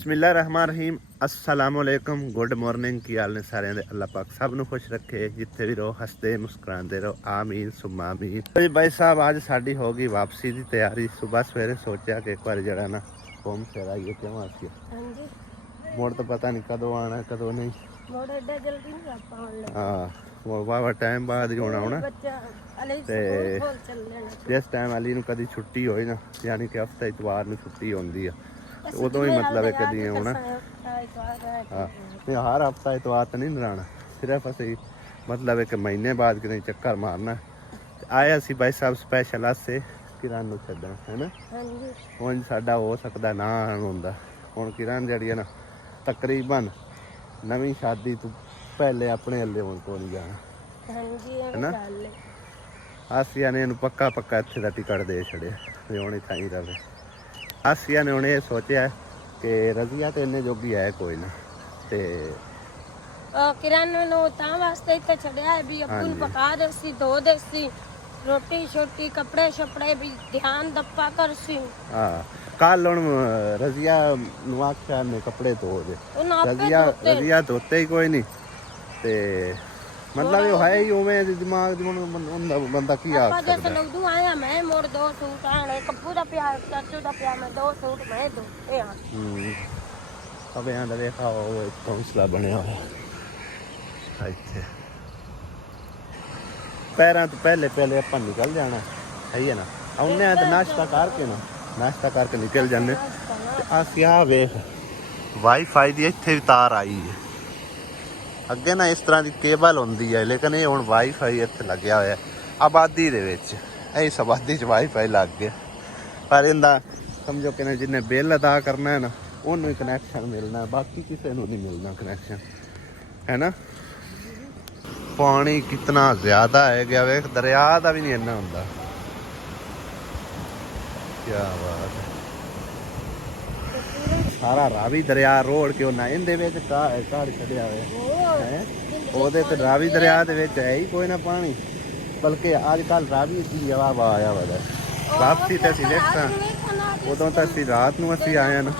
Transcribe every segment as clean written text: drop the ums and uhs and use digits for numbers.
ਬਿਸਮਿਲ੍ਲਾਹਿਰ ਰਹਿਮਾਨ ਰਹੀਮ। अस्सलाम वालेकुम, good morning. की हाल ने सारे दे? अल्लाह पाक सब ਨੂੰ खुश रखे, जिथे भी रहो हंसते मुस्कुराते रहो, आमीन सुम्मा आमीन। भाई साहब आज साड़ी होगी वापसी की तैयारी। सुबह सवेरे सोचा कि एक बार जरा ना घूम फिर आइए। क्यों आसिए मोड़ तो पता नहीं कदों आना कदों नहीं। हाँ वाह टाइम बाद ही होना होना। जिस टाइम अली नूं कदी छुट्टी होई ना, यानी कि हफ्ता इतवार नूं छुट्टी होंदी है, उदों ही मतलब है कदी होना। हाँ नहीं हर हफ्ता इतवार तो नहीं लाना, सिर्फ असं मतलब एक महीने बाद कि चक्कर मारना। आए असी भाई साहब स्पैशल आसे किरण नूं छड्डण है ना। उंज साडा हो सकदा ना हुंदा। हुण किरण जिहड़ी है ना तकरीबन नवीं शादी तो पहले अपने हल्ले हुण को नहीं जाना है ना। आसिया ने पक्का पक्का इत्थे दा टिकट दे छड़िया भी हुण इत्थे ही रहे। आसिया ने हुण ये सोचिया कि रजिया तो इन्ने जोगी है कोई ना, ते किरण नु तां वास्ते इत्थे छड़िया है भी अप्पू पका देसी धो देसी रोटी छोटी कपड़े शपड़े भी ध्यान दप्पा करसी। हाँ कल हुण रजिया नूं आख्या ने कपड़े धो दे, रजिया धोते ही कोई नहीं। ते मतलब ये है ही उवें दिमाग बंदा की आख सकदा। लौदू आया मैं मोर दो सूट आने कप्पू दा पिया चाचू दा पिया मैं दो सूट मैं धोते हां। अब यहां दा देखा वो एक हौसला बनया होया इत्थे। पैरां तो पहले अपन निकल जाना है ना। औने तो नाश्ता करके निकल जाने। आसिया वेख वाईफाई दी इत्थे भी तार आई है। अगे ना इस तरह की केबल होंदी है, लेकिन ये हुण वाईफाई इत्थे लग्या होया आबादी दे विच। इस आबादी च वाईफाई लग गया, पर इहदा समझो कि जिन्हें बिल अदा करना है ना उन्होंने कनैक्शन मिलना, बाकी किसी को नहीं मिलना कनैक्शन है ना। पानी कितना ज़्यादा है गया वेख, दरिया का भी नहीं इन्ना हुंदा। क्या बात है, सारा रावी दरिया रोड के ना इहदे विच काड़ छड्डिया होया है। ओहदे ते रावी दरिया दे विच है ही कोई ना पानी, बल्कि अजकल रावी दी हवा आया वा। वापसी तो असीं देखा उदों तो असीं रात नूं असीं आए ना।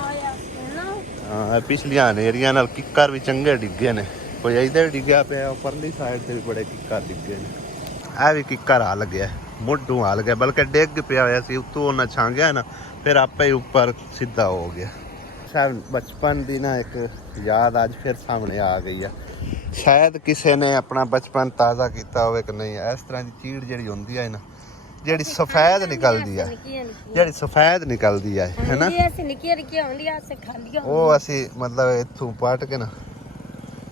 हाँ पिछलियां हनेरियां नाल किक्कर भी चंगे डिगे ने, कोई इधर डिग्या पिया, परली साइड से भी बड़े किक्कर डिगे ने। ਇਹ भी किक्कर हल गया, मुड्ढू हल गया, बल्कि डिग पिया होया सी उत्तों उन्हें छांगया ना, फिर आपे ही ऊपर सीधा हो गया। शायद बचपन की ना एक याद अज फिर सामने आ गई है। शायद किसी ने अपना बचपन ताज़ा किया हो कि नहीं। इस तरह की चीड़ जी होंगी है ना, जी सफेद निकलती है, जी सफेद निकलती है ना, वो असी मतलब इतों पट के ना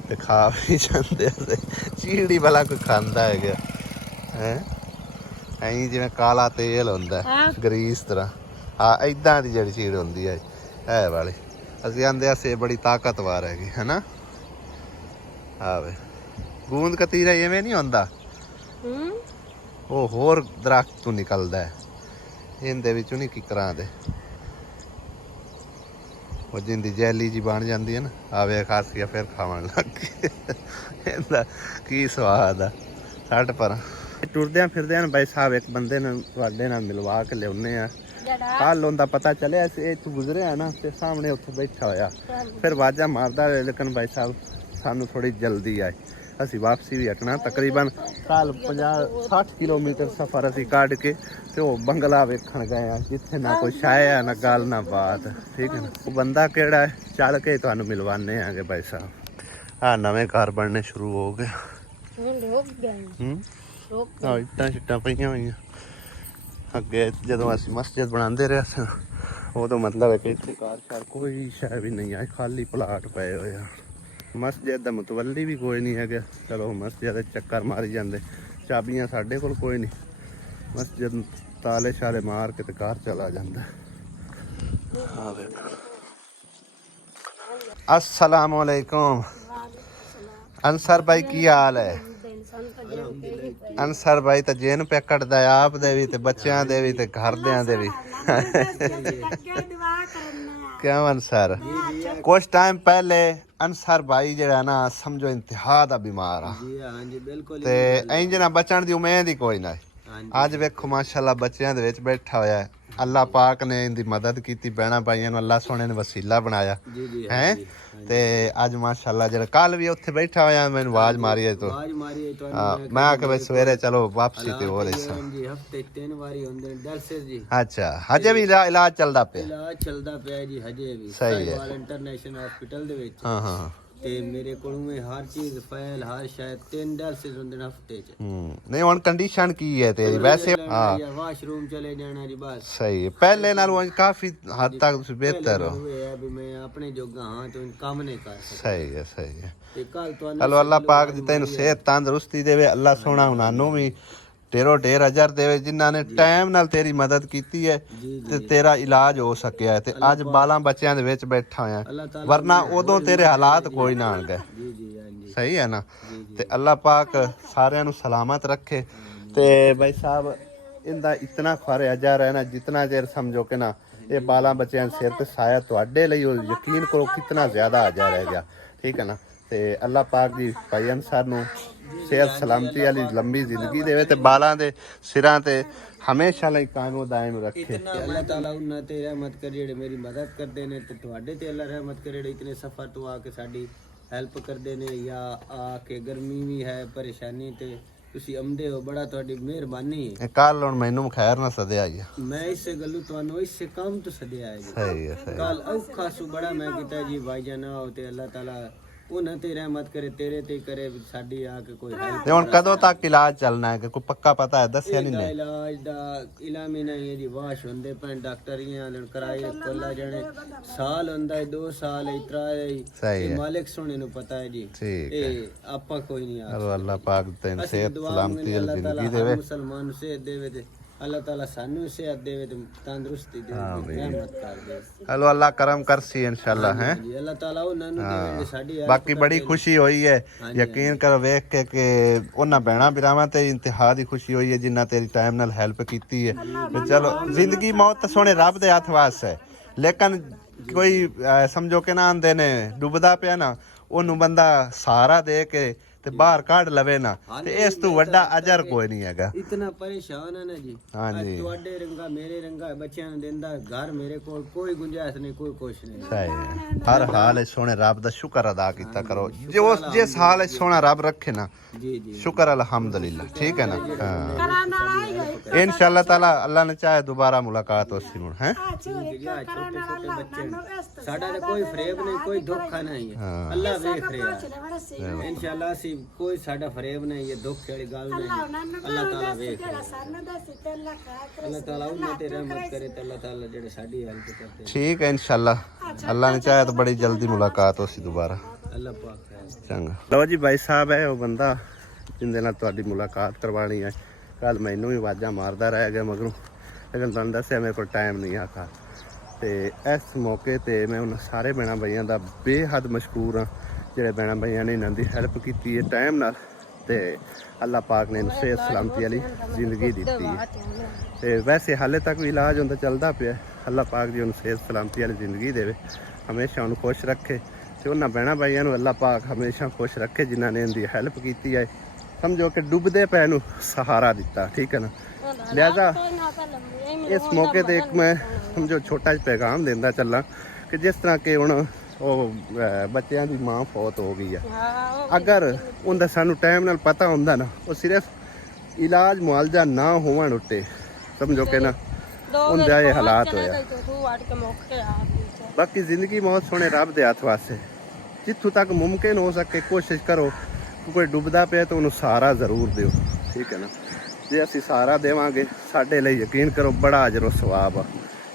ते खा भी जाते। चीड़ी वाला कोई खांदा है क्या है जिवें काला तेल होंदा ग्रीस तरह। हाँ इदां दी जिहड़ी चीड़ होंदी है वाली असीं आंदे असे बड़ी ताकतवर है ना। हाँ वे गूंद कतीरा इवें नहीं होंदा, वो होर दरख्त तो निकलदा है, इहदे विचों नहीं किकरां दे वो जिंदी जैली जी बन जाती है ना। आवे खासिया फिर खावन लग गई। इहदा की स्वाद आ छड्ड पर। टुरदियां फिरदियां भाई साहब एक बंदे ने तुहाडे नाल मिलवा के लियाउने आ। कल उनका पता चलिया इतों गुजरिया ना, तो सामने उत्थों बैठा होया, फिर वाजा मारदा रहा, लेकिन भाई साहब सानू थोड़ी जल्दी आई। असी वापसी भी हटना तकरीबन कल 50-60 किलोमीटर सफ़र असी कढ़ के तो बंगला वेखण गए, जिथे ना कोई शाया ना गल ना बात। ठीक है ना, वो बंदा केड़ा है चल के तुहानू मिलवाने आगे भाई साहब। हाँ नवे घर बनने शुरू हो गए। इट्टां शिट्टां पईयां होईयां अगे जदों असीं मस्जिद बनांदे रहे उदों मतलब है कि इत्थे कार शार कोई शै भी नहीं है, खाली प्लाट पे होए आ। मस्जिद दा मुतवल्ली भी कोई नहीं है। चलो मस्जिद चक्कर मारी जाते, चाबियां साडे कोल कोई नहीं, मस्जिद ताले शाले मार के घर चला जाता। अस्सलाम वालेकुम अंसर भाई, की हाल है? अंसर भाई तो जेन पे कटदा आप दे भी ते बच्चों दे भी ते घरदियां दे भी। क्यों अंसर कुछ टाइम पहले अंसर भाई जरा ना समझो इंतहा दा बीमार आ ते इंज ना बचण दी उम्मीद ही कोई ना। अज वेखो माशाल्लाह बच्चों दे विच बैठा होया है, ਅੱਲਾਹ ਪਾਕ ਨੇ ਇਹਦੀ ਮਦਦ ਕੀਤੀ, ਬਹਿਣਾ ਭਾਈਆਂ ਨੂੰ ਅੱਲਾਹ ਸੋਹਣੇ ਨੇ ਵਸੀਲਾ ਬਣਾਇਆ ਹੈ। ਤੇ ਅੱਜ ਮਾਸ਼ਾਅੱਲਾ ਜਿਹੜਾ ਕੱਲ ਵੀ ਉੱਥੇ ਬੈਠਾ ਹੋਇਆ ਮੈਨੂੰ ਆਵਾਜ਼ ਮਾਰੀ ਹੈ ਤੂੰ, ਮੈਂ ਆਖਿਆ ਬਈ ਸਵੇਰੇ ਚਲੋ ਵਾਪਸੀ ਤੇ ਹੋ ਰਹੀ ਸਾਂ ਜੀ। ਹਫਤੇ 3 ਵਾਰੀ ਹੁੰਦੇ ਨੇ ਡਾਇਲਸਿਸ ਜੀ। ਅੱਛਾ ਹਜੇ ਵੀ ਇਲਾਜ ਚੱਲਦਾ ਪਿਆ? ਇਲਾਜ ਚੱਲਦਾ ਪਿਆ ਜੀ ਹਜੇ ਵੀ, ਸਹੀ ਹੈ। ਇੰਟਰਨੈਸ਼ਨਲ ਹਸਪੀਟਲ ਦੇ ਵਿੱਚ। ਹਾਂ ਤੇ ਮੇਰੇ ਕੋਲੋਂ ਹਰ ਚੀਜ਼ ਫਾਈਲ ਹਰ ਸ਼ਾਇਦ 3 ਡਾਇਲਸਿਸ ਹੁੰਦੇ ਨੇ ਹਫਤੇ 'ਚ। ਨਹੀਂ ਹੁਣ ਕੰਡੀਸ਼ਨ ਕੀ ਹੈ ਤੇਰੀ ਵੈਸੇ? ਹਾਂ ਵਾਸ਼ਰੂਮ ਚਲੇ ਜਾਣਾ ਜੀ ਬਸ। ਸਹੀ ਹੈ, ਪਹਿਲੇ ਨਾਲੋਂ ਕਾਫੀ ਹੱਦ ਤੱਕ ਤੁਸੀਂ ਬਿਹਤਰ ਹੋ। ਇਹ ਹੈ ਵੀ ਮੈਂ ਆਪਣੇ ਜੋਗਾ ਹਾਂ ਤੇ ਕੰਮ ਨਹੀਂ ਕਰ ਸਕਦਾ। ਸਹੀ ਹੈ ਸਹੀ ਹੈ। ਤੇ ਕੱਲ ਤੁਹਾਨੂੰ ਚਲੋ ਅੱਲਾਹ ਪਾਕ ਜੀ ਤੈਨੂੰ ਸਿਹਤ ਤੰਦਰੁਸਤੀ ਦੇਵੇ, ਅੱਲਾਹ ਸੋਹਣਾ ਉਹਨਾਂ ਨੂੰ ਵੀ ਢੇਰੋ ਢੇਰ ਅਜਰ ਦੇਵੇ ਜਿਨ੍ਹਾਂ ਨੇ ਟਾਈਮ ਨਾਲ ਤੇਰੀ ਮਦਦ ਕੀਤੀ ਹੈ ਤੇ ਤੇਰਾ ਇਲਾਜ ਹੋ ਸਕਿਆ ਹੈ ਤੇ ਅੱਜ ਬਾਲਾਂ ਬੱਚਿਆਂ ਦੇ ਵਿੱਚ ਬੈਠਾ ਹੋਇਆ, ਵਰਨਾ ਉਦੋਂ ਤੇਰੇ ਹਾਲਾਤ ਕੋਈ ਨਾ ਆਣਗੇ। ਜੀ ਜੀ ਹਾਂਜੀ ਸਹੀ ਹੈ ਨਾ? ਤੇ ਅੱਲਾਹ ਪਾਕ ਸਾਰਿਆਂ ਨੂੰ ਸਲਾਮਤ ਰੱਖੇ। ਤੇ ਭਾਈ ਸਾਹਿਬ ਇਹਦਾ ਇਤਨਾ ਖਰ ਅਜਰ ਹੈ ਨਾ, ਜਿਤਨਾ ਚਿਰ ਸਮਝੋ ਕਿ ਨਾ ਇਹ ਬਾਲਾਂ ਬੱਚਿਆਂ ਦੇ ਸਿਰ ਤੇ ਸਾਇਆ ਤੁਹਾਡੇ ਲਈ, ਉਹ ਯਕੀਨ ਕਰੋ ਕਿਤਨਾ ਜ਼ਿਆਦਾ ਅਜਰ ਹੈ ਜਾ, ਠੀਕ ਹੈ ਨਾ? ਤੇ ਅੱਲਾਹ ਪਾਕ ਜੀ ਭਾਈ ਅਨਸਰ ਨੂੰ ਸਿਹਤ ਸਲਾਮਤੀ ਵਾਲੀ ਲੰਬੀ ਜ਼ਿੰਦਗੀ ਦੇਵੇ ਤੇ ਬਾਲਾਂ ਦੇ ਸਿਰਾਂ ਤੇ ਹਮੇਸ਼ਾ ਲਈ ਕਾਇਮ ਦਾਇਮ ਰੱਖੇ। ਅੱਲਾਹ ਤਾਲਾ ਉਹਨਾਂ ਤੇ ਰਹਿਮਤ ਕਰੇ ਜਿਹੜੇ ਮੇਰੀ ਮਦਦ ਕਰਦੇ ਨੇ, ਤੇ ਤੁਹਾਡੇ ਤੇ ਅੱਲਾਹ ਰਹਿਮਤ ਕਰੇ ਜਿਹੜੇ ਇਤਨੇ ਸਫਰ ਤੋਂ ਆ ਕੇ ਸਾਡੀ ਹੈਲਪ ਕਰਦੇ ਨੇ, ਜਾਂ ਆ ਕੇ ਗਰਮੀ ਵੀ ਹੈ ਪਰੇਸ਼ਾਨੀ ਤੇ ਤੁਸੀਂ ਆਉਂਦੇ ਹੋ, ਬੜਾ ਤੁਹਾਡੀ ਮਿਹਰਬਾਨੀ ਹੈ। ਕੱਲ ਹੁਣ ਮੈਨੂੰ ਖੈਰ ਨਾ ਸਦਿਆ ਜੀ, ਮੈਂ ਇਸੇ ਗੱਲੋਂ ਤੁਹਾਨੂੰ ਇਸੇ ਕੰਮ ਤੋਂ ਸੱਦਿਆ ਹੈ ਜੀ। ਸਹੀ ਹੈ ਸਹੀ। ਕੱਲ ਔਖਾ ਸੂ ਬੜਾ ਮੈਂ ਕੀਤਾ ਜੀ ਭਾਈ ਜਾਨਾ ਹੋ ਤੇ ਅੱਲਾਹ ਤਾਲਾ ਉਹਨਾਂ ਤੇ ਰਹਿਮਤ ਕਰੇ, ਤੇਰੇ ਤੇ ਕਰੇ, ਸਾਡੀ ਆ ਕੇ ਕੋਈ ਹੈਲਪ। ਤੇ ਹੁਣ ਕਦੋਂ ਤੱਕ ਇਲਾਜ ਚੱਲਣਾ ਹੈ ਕਿ ਕੋਈ ਪੱਕਾ ਪਤਾ ਹੈ? ਦੱਸਿਆ ਨਹੀਂ ਨੇ। ਇਲਾਜ ਦਾ ਇਲਾਮੀ ਨਹੀਂ ਹੈ ਜੀ, ਵਾਸ਼ ਹੁੰਦੇ ਪੈਣ ਡਾਕਟਰੀਆਂ ਨੇ ਕਰਾਈ ਕੋਲਾ ਜਾਣੇ ਸਾਲ ਹੁੰਦਾ ਹੈ 2 ਸਾਲ ਇਤਰਾ ਹੈ। ਸਹੀ ਹੈ, ਮਾਲਿਕ ਸੋਹਣੇ ਨੂੰ ਪਤਾ ਹੈ ਜੀ। ਠੀਕ ਹੈ। ਇਹ ਆਪਾਂ ਕੋਈ ਨਹੀਂ ਆ ਚਲੋ ਅੱਲਾਹ ਪਾਕ ਤੈਨੂੰ ਸਿਹਤ ਸਲਾਮਤੀ ਵਾਲੀ ਜ਼ਿੰਦਗੀ ਦੇਵੇ, ਦੇਵੇ। ਮੁਸਲਮਾਨ ਨੂੰ ਸਿਹਤ ਦੇਵੇ ਤੇ ਅੱਲਾਹ ਤਾਲਾ ਸਾਨੂੰ ਸਿਹਤ ਦੇਵੇ ਤੇ ਤੰਦਰੁਸਤੀ ਦੇਵੇ, ਰਹਿਮਤ ਕਰ ਦੇ। ਚਲੋ ਅੱਲਾਹ ਕਰਮ ਕਰਸੀ ਇਨਸ਼ਾਅੱਲਾ ਹੈ ਜੀ ਅੱਲਾਹ ਤਾਲਾ ਉਹਨਾਂ ਨੂੰ ਦੇਵੇ ਸਾਡੀ ਬਾਕੀ ਬੜੀ ਖੁਸ਼ੀ ਹੋਈ ਹੈ, ਯਕੀਨ ਕਰੋ ਵੇਖ ਕੇ ਕਿ ਉਹਨਾਂ ਭੈਣਾਂ ਭਰਾਵਾਂ ਤੇ ਇੰਤਹਾ ਦੀ ਖੁਸ਼ੀ ਹੋਈ ਹੈ ਜਿਨ੍ਹਾਂ ਤੇਰੀ ਟਾਈਮ ਨਾਲ ਹੈਲਪ ਕੀਤੀ ਹੈ। ਤੇ ਚਲੋ ਜ਼ਿੰਦਗੀ ਮੌਤ ਤਾਂ ਸੋਹਣੇ ਰੱਬ ਦੇ ਹੱਥ ਵਾਸ ਹੈ, ਲੇਕਿਨ ਕੋਈ ਸਮਝੋ ਕਿ ਨਾ ਆਂਦੇ ਨੇ ਡੁੱਬਦਾ ਪਿਆ ਨਾ, ਉਹਨੂੰ ਬੰਦਾ ਸਹਾਰਾ ਦੇ ਕੇ ਤੇ ਬਾਹਰ ਕੱਢ ਲਵੇ ਨਾ, ਤੇ ਇਸ ਤੋਂ ਵੱਡਾ ਅਜਰ ਕੋਈ ਨਹੀਂ ਹੈਗਾ। ਇਤਨਾ ਪਰੇਸ਼ਾਨ ਹੈ ਨਾ ਜੀ। ਹਾਂਜੀ ਤੁਹਾਡੇ ਰੰਗਾ ਮੇਰੇ ਰੰਗਾ ਬੱਚਿਆਂ ਨੂੰ ਦਿੰਦਾ ਘਰ, ਮੇਰੇ ਕੋਲ ਕੋਈ ਗੁੰਜਾਇਸ਼ ਨਹੀਂ, ਕੋਈ ਕੁਛ ਨਹੀਂ। ਸਹੀ ਹੈ। ਹਰ ਹਾਲ ਵਿੱਚ ਸੋਹਣੇ ਰੱਬ ਦਾ ਸ਼ੁਕਰ ਅਦਾ ਕੀਤਾ ਕਰੋ, ਜੋ ਜਿਸ ਹਾਲ ਵਿੱਚ ਸੋਹਣਾ ਰੱਬ ਰੱਖੇ ਨਾ, ਜੀ ਜੀ ਸ਼ੁਕਰ ਅਲਹਮਦੁਲਿਲਾ, ਠੀਕ ਹੈ ਨਾ? ਹਾਂ इंशाल्लाह ताला अल्लाह ने चाहे दोबारा मुलाकात हो सी है। छोटे छोटे बच्चे साडा ने कोई फरेब नहीं, कोई धोखा नहीं है। अल्लाह देख रहा है इंशाल्लाह सी, कोई साडा फरेब नहीं, ये धोखे वाली गल नहीं। अल्लाह ताला देख रहा है, अल्लाह ताला उन्हें ते रहमत करे, ते अल्लाह ताला जेड़े साडी हेल्प करते हैं। ठीक है इंशाल्लाह अल्लाह ने चाहे तो बड़ी जल्दी मुलाकात हो सी दोबारा। अल्लाह पाक चंगा। लो जी भाई साहब है वो बंदा जिंदे नाल तुहाडी मुलाकात करवानी है। कल मैनू भी आवाज़ा मारदा रह गया मगरों, लेकिन तुहानू दस्सिया मेरे को टाइम नहीं आखा। तो इस मौके पर मैं उन्होंने सारे भैन भाइयों का बेहद मशहूर हाँ, जोड़े भैन भाइयों ने इन्हों की हैल्प की है टाइम नाल, ते अल्लाह पाक ने सेहत सलामती वाली जिंदगी दी है। तो वैसे हाले तक भी इलाज उनका चलता पिया। अल्लाह पाक जी उन्होंने सेहत सलामती वाली जिंदगी देवे, हमेशा उन्होंने खुश रखे। तो उन्होंने भैन भाइयों को अल्लाह पाक हमेशा खुश रखे जिन्होंने इनकी हैल्प की है। समझो कि डुबदे पै नूं सहारा दिता, ठीक है ना। लिहाजा इस मौके पर एक मैं समझो छोटा जिहा पैगाम देंदा चला कि जिस तरह के हुण बच्चों की माँ फौत हो गई है, अगर उनका सानू टाइम नाल पता होंदा ना, वो सिर्फ इलाज मुआलजा ना होवन उत्ते समझो कि ना उनका ये हालात होया। बाकी जिंदगी मौत सोने रब दे हथ वास्ते, जिथों तक मुमकिन हो सके कोशिश करो कोई डुबदा पे तो उन्होंने सहारा जरूर दो, ठीक है ना। जे असी सहारा देवांगे साडे लिए यकीन करो बड़ा अजर सवाब आ।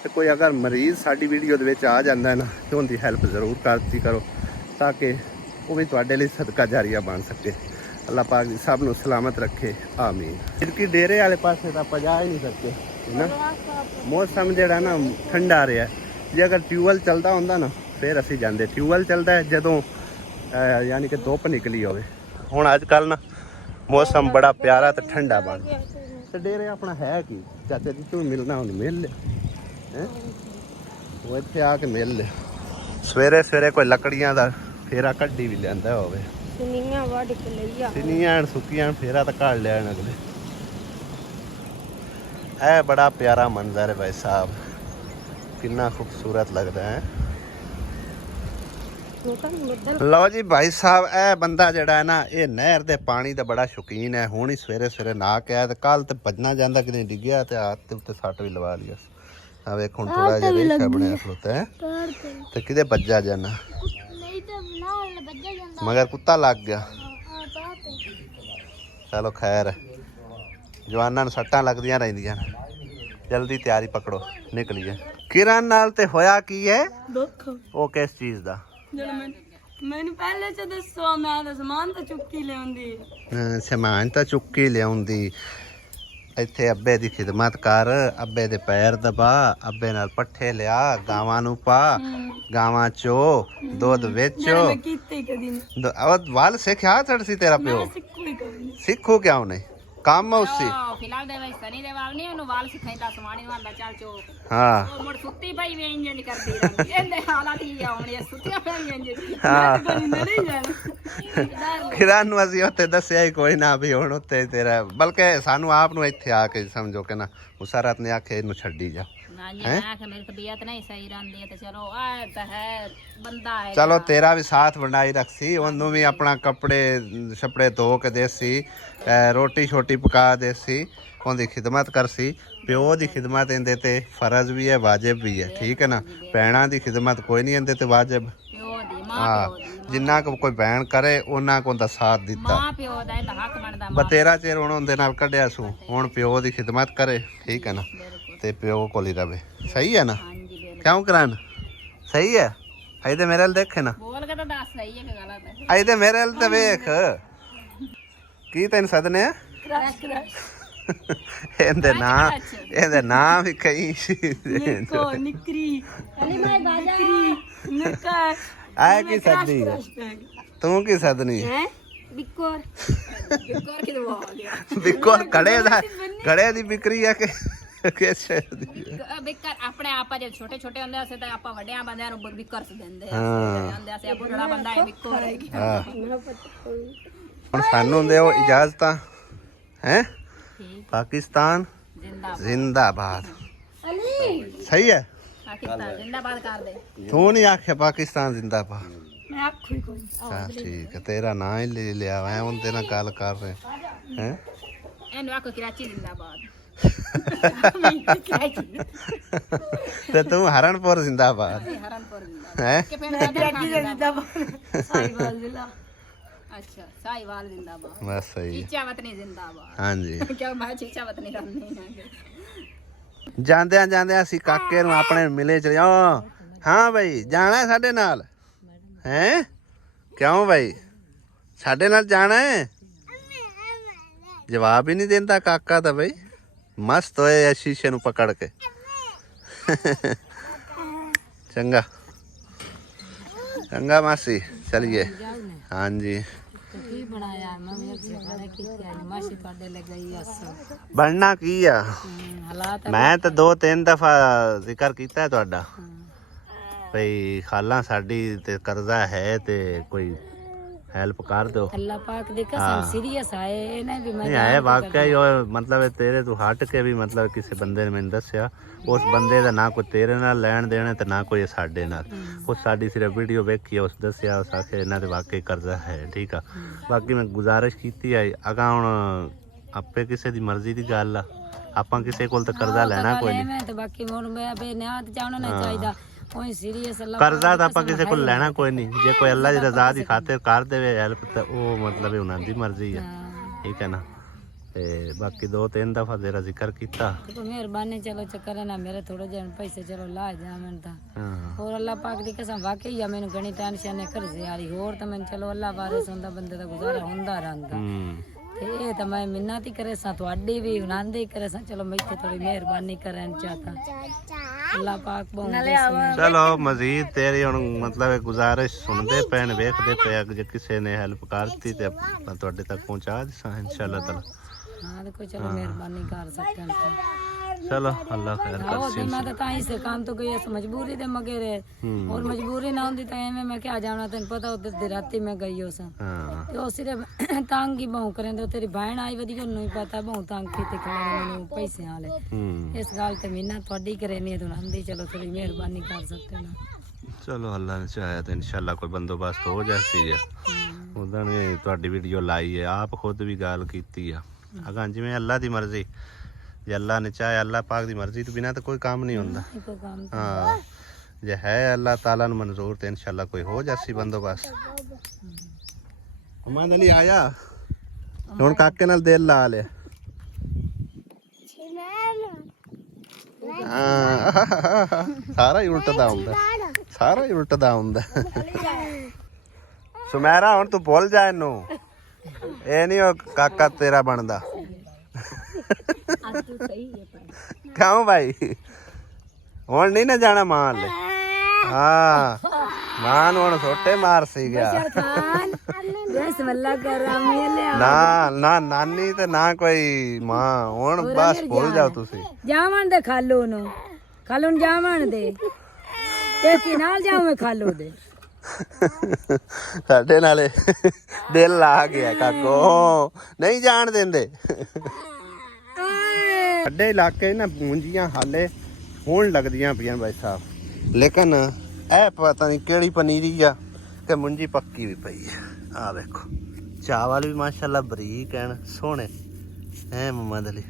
तो कोई अगर मरीज़ साडी वीडियो दे विच आ जांदा है ना, तो उनकी हैल्प जरूर करती करो ताकि वो भी तुहाडे लिए सदका जारिया बन सके। अल्लाह पाक जी सब नूं सलामत रखे, आमीन। इनकी डेरे वाले पासे तो आप जा ही नहीं सकते है ना, मौसम जिहड़ा ना ठंडा रहा। जे अगर ट्यूबवैल चलदा हुंदा ना फिर असीं जांदे। ट्यूबवैल चलदा है जदों यानी कि धुप निकली होवे। हुण अजकल ना मौसम बड़ा प्यारा तो ठंडा बन गया। तो डेरे अपना है कि चाचा जी तू मिलना उन्हें मिल ले, वो इत्थे आके मिल ले। सवेरे सवेरे कोई लकड़ियां दा फेरा कड्डी भी लियांदा होवे, सिनियां सुक्कियां फेरा तो कढ़ लिया अगले। ਇਹ ਬੜਾ ਪਿਆਰਾ ਮੰਜ਼ਰ ਹੈ ਭਾਈ ਸਾਹਿਬ, ਕਿੰਨਾ ਖੂਬਸੂਰਤ ਲੱਗਦਾ ਹੈ। ਲਓ ਜੀ ਭਾਈ ਸਾਹਿਬ, ਇਹ ਬੰਦਾ ਜਿਹੜਾ ਹੈ ਨਾ, ਇਹ ਨਹਿਰ ਦੇ ਪਾਣੀ ਦਾ ਬੜਾ ਸ਼ੌਕੀਨ ਹੈ। ਹੁਣ ਹੀ ਸਵੇਰੇ ਸਵੇਰੇ ਨਹਾ ਕੇ ਆਇਆ ਤੇ ਕੱਲ ਤੇ ਭੱਜਣਾ ਜਾਂਦਾ ਕਿਤੇ ਡਿੱਗਿਆ ਤੇ ਹੱਥ ਦੇ ਉੱਤੇ ਸੱਟ ਵੀ ਲਵਾ ਲਈ। ਆ ਵੇਖ ਹੁਣ ਥੋੜਾ ਜਿਹਾ ਰੇਸ਼ਾ ਬਣਿਆ ਖਲੋਤਾ ਹੈ ਤੇ ਕਿਤੇ ਵੱਜਾ ਜਾਣਾ, ਮਗਰ ਕੁੱਤਾ ਲੱਗ ਗਿਆ। ਚਲੋ ਖੈਰ, ਜਵਾਨਾਂ ਨੂੰ ਸੱਟਾਂ ਲੱਗਦੀਆਂ ਰਹਿੰਦੀਆਂ, ਜਲਦੀ ਤਿਆਰੀ ਪਕੜੋ, ਨਿਕਲੀਏ। ਕਿਰਨ ਨਾਲ ਤੇ ਹੋਇਆ ਕੀ ਹੈ? ਉਹ ਕਿਸ ਚੀਜ਼ ਦਾ? ਮੈਨੂੰ ਪਹਿਲੇ ਚ ਦੱਸੋ, ਮੈਂ ਤਾਂ ਸਮਾਨ ਤਾਂ ਚੁੱਕੀ ਲਿਆਉਂਦੀ। ਸਮਾਨ ਤਾਂ ਚੁੱਕੀ ਲਿਆਉਂਦੀ। ਇੱਥੇ ਅੱਬੇ ਦੀ ਖਿਦਮਤ ਕਰ, ਅੱਬੇ ਦੇ ਪੈਰ ਦਬਾ, ਅੱਬੇ ਨਾਲ ਪੱਠੇ ਲਿਆ, ਗਾਵਾਂ ਨੂੰ ਪਾ, ਗਾਵਾਂ ਚੋ, ਦੁੱਧ ਵੇਚੋ। ਉਹ ਵੱਲ ਸਿੱਖਿਆ ਚੜਸੀ ਤੇਰਾ ਪਿਓ? ਸਿੱਖੋ ਕਿਉਂ ਨਹੀਂ? ਕੰਮ ਉਸੇ ਫਿਲਹਾਲ ਦੇ ਵਿੱਚ ਸਨੀ ਦੇ ਵਾਲ ਨਹੀਂ, ਉਹਨੂੰ ਵਾਲ ਸਿੱਖਾਈ ਤਾਂ ਸਮਾਣੀ ਵਾਂਦਾ ਚੱਲ ਚੋ। ਹਾਂ ਉਹ ਮੁੜ ਸੁੱਤੀ ਪਈ ਵੇ ਇੰਜ ਕਰਦੀ ਰਹਿੰਦੀ, ਇਹਦੇ ਹਾਲਾਤ ਹੀ ਆਉਣੇ ਸੁੱਤੀਆਂ ਪਈਆਂ ਇੰਜ ਦੀ। ਕਿਰਨ ਨੂੰ ਅਸੀਂ ਉੱਥੇ ਦੱਸਿਆ ਹੀ ਕੋਈ ਨਾ ਵੀ ਹੁਣ ਉੱਤੇ ਤੇਰਾ, ਬਲਕਿ ਸਾਨੂੰ ਆਪ ਨੂੰ ਇੱਥੇ ਆ ਕੇ ਸਮਝੋ ਕਿ ਨਾ ਮੁਸਰਤ ਨੇ ਆਖੇ ਇਹਨੂੰ ਛੱਡੀ ਜਾ। ਨਾ ਜੀ ਮੈਂ ਕਿ ਮੇਰੀ ਤਬੀਅਤ ਨਹੀਂ ਸਹੀ ਰਹਿੰਦੀ ਹੈ ਤੇ ਚਲੋ ਆ ਤਾਂ ਹੈ ਬੰਦਾ ਹੈ। ਚਲੋ ਤੇਰਾ ਵੀ ਸਾਥ ਬਣਾਈ ਰੱਖੀ, ਉਹਨੂੰ ਵੀ ਆਪਣਾ ਕੱਪੜੇ ਛਪੜੇ ਧੋ ਕੇ ਦੇਸੀ, ਰੋਟੀ ਛੋਟੀ ਪਕਾ ਦੇਸੀ, ਉਹਦੀ ਖਿਦਮਤ ਕਰਸੀ। ਪਿਓ ਦੀ ਖਿਦਮਤ ਇਹਦੇ ਤੇ ਫਰਜ਼ ਵੀ ਹੈ, ਵਾਜਿਬ ਵੀ ਹੈ, ਠੀਕ ਹੈ ਨਾ। ਭੈਣਾਂ ਦੀ ਖਿਦਮਤ ਕੋਈ ਨਹੀਂ ਇਹਦੇ ਤੇ ਵਾਜਿਬ। ਪਿਓ ਦੀ ਮਾਂ ਹਾਂ, ਪਿਓ ਦੀ ਜਿੰਨਾ ਕੁ ਕੋਈ ਭੈਣ ਕਰੇ ਉਹਨਾਂ ਕੋਲ ਦਾ ਸਾਥ ਦਿੱਤਾ। ਮਾਂ ਪਿਓ ਦਾ ਇਹਦਾ ਹੱਕ ਬਣਦਾ। ਬਤੇਰਾ ਚਿਰ ਹੁਣ ਉਹਦੇ ਨਾਲ ਕੱਢਿਆ ਸੂ, ਹੁਣ ਪਿਓ ਦੀ ਖਿਦਮਤ ਕਰੇ, ਠੀਕ ਹੈ ਨਾ, ਤੇ ਪਿਓ ਕੋਲ ਹੀ ਰਵੇ। ਸਹੀ ਹੈ ਨਾ? ਹਾਂਜੀ ਬਿਲਕੁਲ ਕਿਉਂ ਕਰਾਂ? ਸਹੀ ਹੈ। ਅਈ ਤੇ ਮੇਰੇ ਵੱਲ ਦੇਖੇ ਨਾ, ਬੋਲ ਕੇ ਤਾਂ ਦੱਸ ਸਹੀ ਹੈ ਕਿ ਗਲਤ ਹੈ? ਅਈ ਤੇ ਮੇਰੇ ਵੱਲ ਤੇ ਵੇਖ, ਕੀ ਤੈਨੂੰ ਸਦਨੇ ਆ? ਇਹਦੇ ਨਾਂ ਵੀ ਕਈ ਆਏ ਕੀ ਸਦਨੀ ਤੂੰ? ਕੀ ਸਦਨੀ ਬਿੱਕੋਰ? ਕੜੇ ਦੀ ਵਿਕਰੀ ਆ ਕਿ ਬਿੱਕਰ ਆਪਣੇ ਆਪਾਂ ਜੇ ਛੋਟੇ ਛੋਟੇ ਹੁੰਦੇ ਸੀ ਤਾਂ ਆਪਾਂ ਵੱਡਿਆਂ ਬੰਦਿਆਂ ਨੂੰ ਬਿੱਕਰ ਦਿੰਦੇ ਹੁੰਦੇ ਸੀ। ਬੁੱਢਾ ਬੰਦਾ ਹੈ ਬਿੱਕਰ ਹੈ। ਹੁਣ ਸਾਨੂੰ ਦਿਓ ਇਜਾਜ਼ਤਾਂ ਹੈ। ਪਾਕਿਸਤਾਨ जिंदाबाद। सही है? पाकिस्तान जिंदाबाद कर दे। तू नहीं आखे पाकिस्तान जिंदाबाद? मैं आखू ही कोई। चल ठीक है, तेरा ना ही ले लिया मैं उन तेना गल कर रहे हैं। एनु आखो कराची जिंदाबाद। ते तू हरणपुर जिंदाबाद। हरणपुर हैं? कराची जिंदाबाद। साहिवाल जिला। अच्छा साहिवाल जिंदाबाद। बस सही है। चीचा वतनी जिंदाबाद। हाँ जी। क्यों मैं चीचा वतनी रहनी है। ਜਾਂਦਿਆਂ ਜਾਂਦਿਆਂ ਅਸੀਂ ਕਾਕੇ ਨੂੰ ਆਪਣੇ ਮਿਲੇ ਚਲੇ। ਹਾਂ ਬਈ ਜਾਣਾ ਸਾਡੇ ਨਾਲ ਹੈ? ਕਿਉਂ ਬਈ ਸਾਡੇ ਨਾਲ ਜਾਣਾ ਹੈ? ਜਵਾਬ ਹੀ ਨਹੀਂ ਦਿੰਦਾ ਕਾਕਾ ਤਾਂ ਬਈ, ਮਸਤ ਹੋਏ ਸ਼ੀਸ਼ੇ ਨੂੰ ਪਕੜ ਕੇ। ਚੰਗਾ ਚੰਗਾ ਮਾਸੀ, ਚਲੀਏ। हाँ जी बनना की आ? मैं तो 2-3 दफा जिक्र किया ਤੁਹਾਡਾ ਭਈ ਖਾਲਾ ਸਾਡੀ ਤੇ ਕਰਜ਼ਾ ਹੈ ਤੇ ਕੋਈ ਹੈਲਪ ਕਰ ਦਿਓ। ਅੱਲਾਹ ਪਾਕ ਦੇ ਕਸਮ ਸੀਰੀਅਸ ਆਏ ਇਹਨੇ ਵੀ ਮੈਂ ਆਏ ਵਾਕਿਆ ਹੀ। ਉਹ ਮਤਲਬ ਤੇਰੇ ਤੋਂ ਹਟ ਕੇ ਵੀ ਮਤਲਬ ਕਿਸੇ ਬੰਦੇ ਨੇ ਮੈਨੂੰ ਦੱਸਿਆ, ਉਸ ਬੰਦੇ ਦਾ ਨਾ ਕੋਈ ਤੇਰੇ ਨਾਲ ਲੈਣ ਦੇਣ ਤੇ ਨਾ ਕੋਈ ਸਾਡੇ ਨਾਲ। ਉਹ ਸਾਡੀ ਸਿਰਫ ਵੀਡੀਓ ਵੇਖੀ, ਉਸ ਦੱਸਿਆ, ਉਸ ਆਖੇ ਇਹਨਾਂ ਦੇ ਵਾਕਈ ਕਰਜ਼ਾ ਹੈ, ਠੀਕ ਆ। ਬਾਕੀ ਮੈਂ ਗੁਜ਼ਾਰਿਸ਼ ਕੀਤੀ ਆ ਅਗਾ, ਹੁਣ ਆਪੇ ਕਿਸੇ ਦੀ ਮਰਜ਼ੀ ਦੀ ਗੱਲ ਆ, ਆਪਾਂ ਕਿਸੇ ਕੋਲ ਤਾਂ ਕਰਜ਼ਾ ਲੈਣਾ ਕੋਈ ਨਹੀਂ। ਤੇ ਬਾਕੀ ਹੁਣ ਮੈਂ ਬੇਨਿਆਤ ਚਾਹਣਾ ਨਾ ਚਾਹੀਦਾ ਕੋਈ ਸੀਰੀਅਸ। ਅੱਲਾਹ ਕਰਜ਼ਾ ਤਾਂ ਆਪਾਂ ਕਿਸੇ ਕੋਲ ਲੈਣਾ ਕੋਈ ਨਹੀਂ। ਜੇ ਕੋਈ ਅੱਲਾ ਦੀ ਰਜ਼ਾ ਦੀ ਖਾਤਰ ਕਰ ਦੇਵੇ ਹੈਲਪ ਤਾਂ ਉਹ ਮਤਲਬ ਉਹਨਾਂ ਦੀ ਮਰਜ਼ੀ ਆ, ਠੀਕ ਹੈ ਨਾ। ਤੇ ਬਾਕੀ 2-3 ਦਫਾ ਤੇਰਾ ਜ਼ਿਕਰ ਕੀਤਾ। ਮਿਹਰਬਾਨੀ ਚਲੋ ਚੱਕਰ ਨਾ ਮੇਰੇ ਥੋੜੇ ਜਿਹੇ ਪੈਸੇ ਚਲੋ ਲਾ ਜਾ ਮੈਨੂੰ ਤਾਂ। ਹੋਰ ਅੱਲਾਹ ਪਾਕ ਦੀ ਕਸਮ ਵਾਕਈ ਆ ਮੈਨੂੰ ਘਣੀ ਟੈਨਸ਼ਨ ਹੈ ਕਰਜ਼ੇ ਵਾਲੀ। ਹੋਰ ਤਾਂ ਮੈਨੂੰ ਚਲੋ ਅੱਲਾਹ ਵਾਰਿਸ ਹੁੰਦਾ, ਬੰਦੇ ਦਾ ਗੁਜ਼ਾਰਾ ਹੁੰਦਾ ਰਹਿੰਦਾ। ਤੇ ਇਹ ਤਾਂ ਮੈਂ ਮਿੰਨਤ ਹੀ ਕਰੇ ਸਾਂ ਤੁਹਾਡੀ ਵੀ, ਉਹਨਾਂ ਦੇ ਕਰੇ ਸਾਂ। ਚਲੋ ਮੈਥੇ ਥੋੜੀ ਮਿਹਰਬਾਨੀ ਕਰਨ ਚਾਹਤਾ ਅੱਲਾਹ ਪਾਕ ਬਹੁਤ। ਚਲੋ ਮਜ਼ੀਦ ਤੇਰੀ ਹੁਣ ਮਤਲਬ ਗੁਜ਼ਾਰਿਸ਼ ਸੁਣਦੇ ਪਏ ਨੇ, ਵੇਖਦੇ ਪਏ, ਜੇ ਕਿਸੇ ਨੇ ਹੈਲਪ ਕਰਤੀ ਤੇ ਆਪਾਂ ਤੁਹਾਡੇ ਤੱਕ ਪਹੁੰਚਾ ਦਿਸਾਂ ਇਨਸ਼ਾਅੱਲਾ ਤਾਲਾ। ਹਾਂ ਦੇਖੋ ਚਲੋ ਮਿਹਰਬਾਨੀ ਕਰ ਸਕਣ। चलो अल्लाह खैर हाँ कर तो मैं तो ताई से काम तो गई मजबूरी ते मगे और मजबूरी ना होंदी तो एवं मैं क्या जाना तेन पता उधर दी राती मैं गई हो सा हाँ तो सिर्फ तंग ही बहु करें तो तेरी बहन आई वधी को नहीं पता बहु तंग कीते खड़े मैंने पैसे वाले इस गल ते मीना थोड़ी करे नहीं तो आंदी चलो थोड़ी मेहरबानी कर सकते ना चलो अल्लाह ने चाहे तो इंशाल्लाह कोई बंदोबस्त हो जैसी है उधर ने ਤੁਹਾਡੀ ਵੀਡੀਓ ਲਾਈ ਹੈ ਆਪ ਖੁਦ ਵੀ ਗੱਲ ਕੀਤੀ ਆ ਅਗਾਂ ਜਿਵੇਂ ਅੱਲਾ ਦੀ ਮਰਜ਼ੀ ਜੇ ਅੱਲਾ ਨੇ ਚਾਹੇ ਅੱਲਾ ਪਾਕ ਦੀ ਮਰਜ਼ੀ ਤੋਂ ਬਿਨਾ ਤਾਂ ਕੋਈ ਕੰਮ ਨਹੀਂ ਹੁੰਦਾ कोई काम हाँ जे है अल्लाह ताला ने मंजूर तो इंशाल्लाह कोई हो जैसी बंदोबस्त उमद अली आया हुण काके नाल दिल ला ले सारा ही उल्टदा हुंदा सारा ही उल्टदा हुंदा सुमेरा हुण तू भुल जा इनू ए नहीं ओ काका तेरा बनदा क्यों भाई ਹੁਣ ਨਹੀਂ ਨਾ ਜਾਣਾ ਮਾਨ ਲੈ ਹਾਂ ਮਾਨ ਹੁਣ ਛੋਟੇ ਮਾਰ ਸੀ ਗਿਆ ਨਾ ਨਾ ਨਾਨੀ ਤੇ ਨਾ ਕੋਈ ਮਾਂ ਹੁਣ ਬਸ ਭੁੱਲ ਜਾਓ ਤੁਸੀਂ ਜਾਵਣ ਦੇ ਖਾਲੂ ਨੂੰ ਜਾਵਣ ਦੇ ਤੇ ਕੀ ਨਾਲ ਜਾਵੇਂ ਖਾਲੂ ਦੇ ਸਾਡੇ ਨਾਲੇ ਦਿਲ ਲਾ ਗਿਆ ਕਾਕੋ ਨਹੀਂ ਜਾਣ ਦਿੰਦੇ ਸਾਡੇ ਇਲਾਕੇ ਨਾ ਮੁੰਜੀਆਂ ਹਾਲੇ ਹੁਣ ਲੱਗਦੀਆਂ ਪਈਆਂ ਭਾਈ ਸਾਹਿਬ ਲੇਕਿਨ ਇਹ ਪਤਾ ਨਹੀਂ ਕਿਹੜੀ ਪਨੀਰੀ ਆ ਕਿ ਮੁੰਜੀ ਪੱਕੀ ਵੀ ਪਈ ਹੈ ਆ ਵੇਖੋ ਚਾਵਲ ਵੀ ਮਾਸ਼ਾਅੱਲਾ ਬਰੀਕ ਹਨ ਸੋਹਣੇ ਹੈ ਮੁਹੰਮਦ ਅਲੀ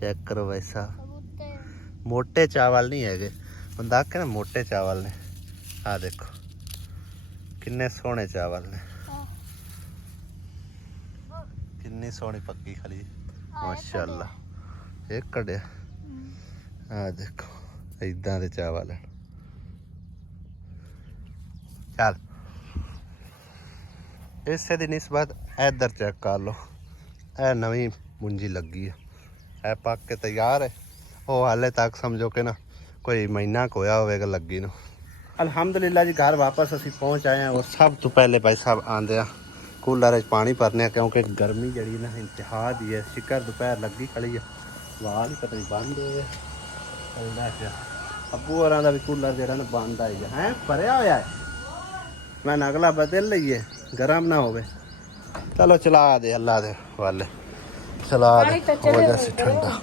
ਚੈੱਕ ਕਰੋ ਭਾਈ ਸਾਹਿਬ ਮੋਟੇ ਚਾਵਲ ਨਹੀਂ ਹੈਗੇ ਬੰਦਾ ਆਖੇ ਨਾ ਮੋਟੇ ਚਾਵਲ ਨੇ ਆ ਦੇਖੋ ਕਿੰਨੇ ਸੋਹਣੇ ਚਾਵਲ ਨੇ ਕਿੰਨੀ ਸੋਹਣੀ ਪੱਕੀ ਖਲੀ ਮਾਸ਼ਾਅੱਲਾ ਇੱਕ ਕੜਿਆ ਆ ਦੇਖੋ ਇਦਾਂ ਦੇ ਚਾਵਲ ਚੱਲ ਇਸੇ ਦੀ ਨਿਸਬਤ ਇੱਧਰ ਚੈੱਕ ਕਰ ਲਓ ਇਹ ਨਵੀਂ ਮੁੰਜੀ ਲੱਗੀ ਹੈ ਇਹ ਪੱਕ ਕੇ ਤਿਆਰ ਹੈ ਉਹ ਹਾਲੇ ਤੱਕ ਸਮਝੋ ਕਿ ਨਾ ਕੋਈ ਮਹੀਨਾ ਕੁ ਹੋਇਆ ਹੋਵੇਗਾ ਲੱਗੀ ਨੂੰ ਅਲਹਮਦੁਲਿਲਾ ਜੀ ਘਰ ਵਾਪਸ ਅਸੀਂ ਪਹੁੰਚ ਆਏ ਹਾਂ ਉਹ ਸਭ ਤੋਂ ਪਹਿਲੇ ਭਾਈ ਸਾਹਿਬ ਆਂਦੇ ਆ ਕੂਲਰ 'ਚ ਪਾਣੀ ਭਰਨੇ ਕਿਉਂਕਿ ਗਰਮੀ ਜਿਹੜੀ ਨਾ ਇੰਤਹਾ ਦੀ ਹੈ ਸ਼ਿਕਰ ਦੁਪਹਿਰ ਲੱਗੀ ਖੜੀ ਹੈ ਵਾਲ ਹੀ ਪਤਾ ਨਹੀਂ ਬੰਦ ਹੋਏ ਚੱਲਦਾ ਪਿਆ ਅੱਬੂ ਹੋਰਾਂ ਦਾ ਵੀ ਕੂਲਰ ਜਿਹੜਾ ਨਾ ਬੰਦ ਆਏਗਾ ਹੈ ਭਰਿਆ ਹੋਇਆ ਹੈ ਮੈਂ ਅਗਲਾ ਬਦਲ ਲਈਏ ਗਰਮ ਨਾ ਹੋਵੇ ਚਲੋ ਚਲਾ ਦੇ ਅੱਲਾ ਦੇ ਵੱਲ ਚਲਾ ਦੇ ਹੋ ਜਾ ਸੀ ਠੰਡਾ